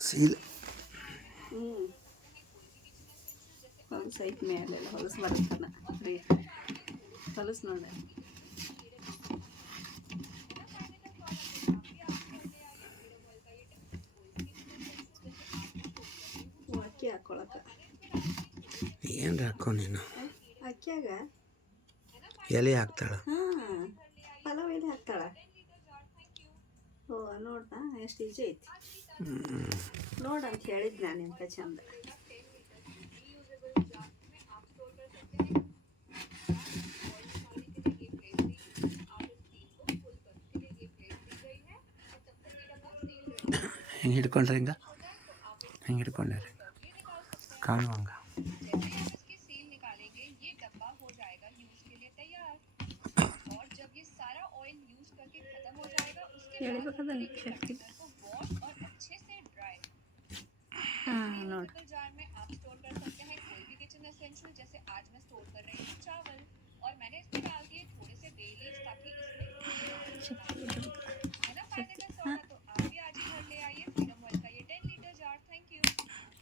Seal ಹೊಲಸು ಐತೆ ಮೇಲೆಲ್ಲ ಹೊಲಸು ಬರುತ್ತಾನ ರೀ ಹೊಲಸು ನೋಡಿ ಅಕ್ಕಿ ಹಾಕೊಳಕ್ಕೆ ಏನು ಹಾಕೋ ನೀನು ಅಕ್ಕಿಯಾಗ ಎಲೆ ಹಾಕ್ತಾಳ. ಹಾಂ ಪಲಾವ್ ಎಲೆ ಹಾಕ್ತಾಳ. ಓ ನೋಡ್ತಾ ಎಷ್ಟು ಈಜಿ ಐತಿ ನೋಡಂತ ಹೇಳಿದ್ದು ನಾನು ಎಂತ ಚಂದ. ಹೆಂಗೆ ಹಿಡ್ಕೊಂಡ್ರೆ ಹಿಂಗೆ ಹಿಡ್ಕೊಂಡ್ರೆ ಕಾಣುವಂಗ ಹೇಳ್ಬೇಕದ ಹಾಂ ನೋಡಿ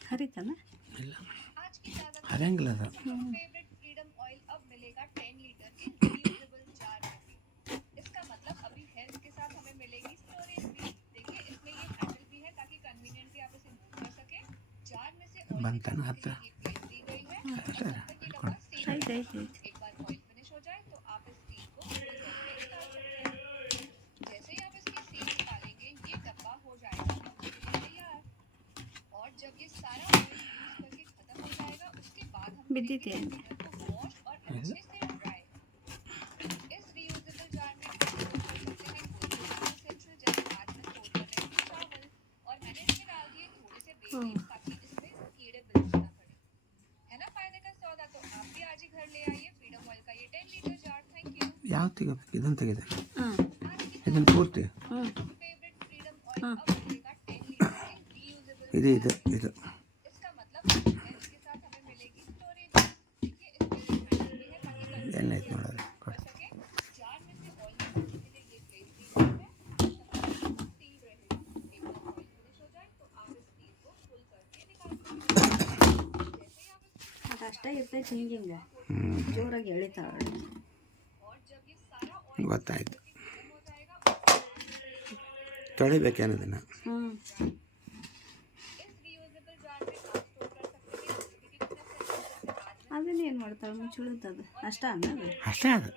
ಹರಿತಾನ ಇಲ್ಲ ಹರಿಯಂಗಿಲ್ಲ ಅದು. ಬಂತನ ಹತ್ರ ಐತೆ ಐತೆ ಐತೆ ಬಿದ್ದೈತೆ ಯಾವ ತೆಗಿಬೇಕು ಇದನ್ನು ತೆಗಿದೆ ಹಾಂ ಇದನ್ನು ಪೂರ್ತಿ ಹಾಂ ಹಾಂ ಇದು ಇದು ಇದು ಎಣ್ಣೆ ಐತೆ ನೋಡೋದು ಕೊಡಿ. ಅದು ಅಷ್ಟೇ ಇರ್ತೈತೆ ಹಿಂಗೆ ಜೋರಾಗಿ ಎಳಿತಾಳ ಗೊತ್ತಾಯ್ತು. ತೊಳಿಬೇಕೇನದನ್ನು ಹ್ಞೂ ಅದನ್ನೇನು ಮಾಡ್ತಾಳೆ ಮುಚ್ಚುಳಿತದ ಅಷ್ಟ ಅನ್ನೋದು ಅಷ್ಟೇ ಅದು.